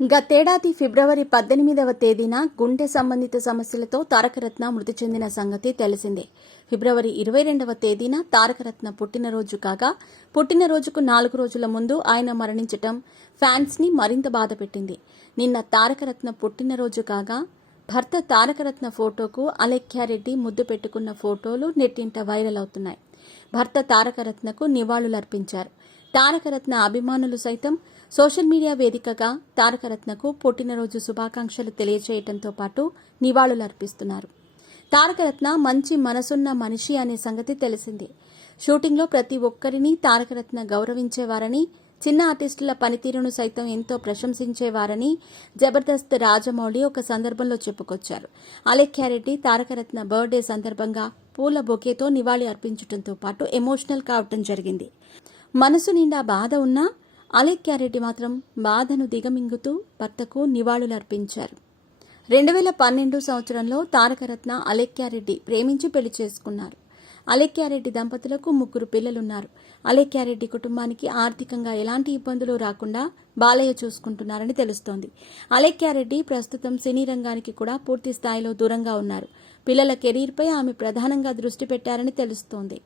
గతేడాది ఫిబ్రవరి 18వ తేదీన గుండె సంబంధిత సమస్యలతో తారకరత్న మృతి చెందిన సంగతి తెలిసిందే. ఫిబ్రవరి 22వ తేదీన తారకరత్న పుట్టినరోజు కాగా, పుట్టినరోజుకు 4 రోజుల ముందు ఆయన మరణించటం ఫ్యాన్స్ ని మరింత బాధపెట్టింది. నిన్న తారకరత్న పుట్టినరోజు కాగా, భర్త తారకరత్న ఫోటోకు అలేఖ్యారెడ్డి ముద్దు పెట్టుకున్న ఫోటోలు నెట్టింట వైరల్ అవుతున్నాయి. భర్త తారకరత్నకు నివాళులర్పించారు. తారకరత్న అభిమానులు సైతం సోషల్ మీడియా వేదికగా తారకరత్నకు పుట్టినరోజు శుభాకాంక్షలు తెలియజేయడంతో పాటు నివాళులర్పిస్తున్నారు. తారకరత్న మంచి మనసున్న మనిషి అనే సంగతి తెలిసిందే. షూటింగ్లో ప్రతి ఒక్కరిని తారకరత్న గౌరవించేవారని, చిన్న ఆర్టిస్టుల పనితీరును సైతం ఎంతో ప్రశంసించేవారని జబర్దస్త్ రాజమౌళి ఒక సందర్భంలో చెప్పుకొచ్చారు. అలేఖ్యారెడ్డి తారకరత్న బర్త్డే సందర్భంగా పూల బొకేతో నివాళి అర్పించడంతో పాటు ఎమోషనల్ కావటం జరిగింది. మనసు నిండా బాధ ఉన్నా అలేఖ్యారెడ్డి మాత్రం బాధను దిగమింగుతూ భర్తకు నివాళులర్పించారు. 2012 సంవత్సరంలో తారకరత్న అలేఖ్యారెడ్డి ప్రేమించి పెళ్లి చేసుకున్నారు. అలేఖ్యారెడ్డి దంపతులకు 3 పిల్లలున్నారు. అలేఖ్యారెడ్డి కుటుంబానికి ఆర్థికంగా ఎలాంటి ఇబ్బందులు రాకుండా బాలయ్య చూసుకుంటున్నారని తెలుస్తోంది. అలేఖ్యారెడ్డి ప్రస్తుతం సినీ రంగానికి కూడా పూర్తి స్థాయిలో దూరంగా ఉన్నారు. పిల్లల కెరీర్పై ఆమె ప్రధానంగా దృష్టి పెట్టారని తెలుస్తోంది.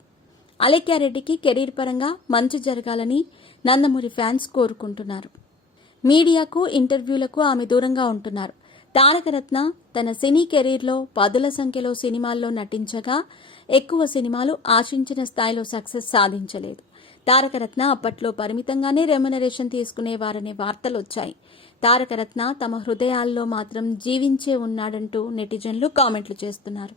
అలేఖ్యారెడ్డికి కెరీర్ పరంగా మంచి జరగాలని నందమూరి ఫ్యాన్స్ కోరుకుంటున్నారు. మీడియాకు, ఇంటర్వ్యూలకు ఆమె దూరంగా ఉంటున్నారు. తారకరత్న తన సినీ కెరీర్లో పదుల సంఖ్యలో సినిమాల్లో నటించగా ఎక్కువ సినిమాలు ఆశించిన స్థాయిలో సక్సెస్ సాధించలేదు. తారకరత్న అప్పట్లో పరిమితంగానే రెమ్యునరేషన్ తీసుకునేవారనే వార్తలొచ్చాయి. తారకరత్న తమ హృదయాల్లో మాత్రం జీవించే ఉన్నాడంటూ నెటిజన్లు కామెంట్లు చేస్తున్నారు.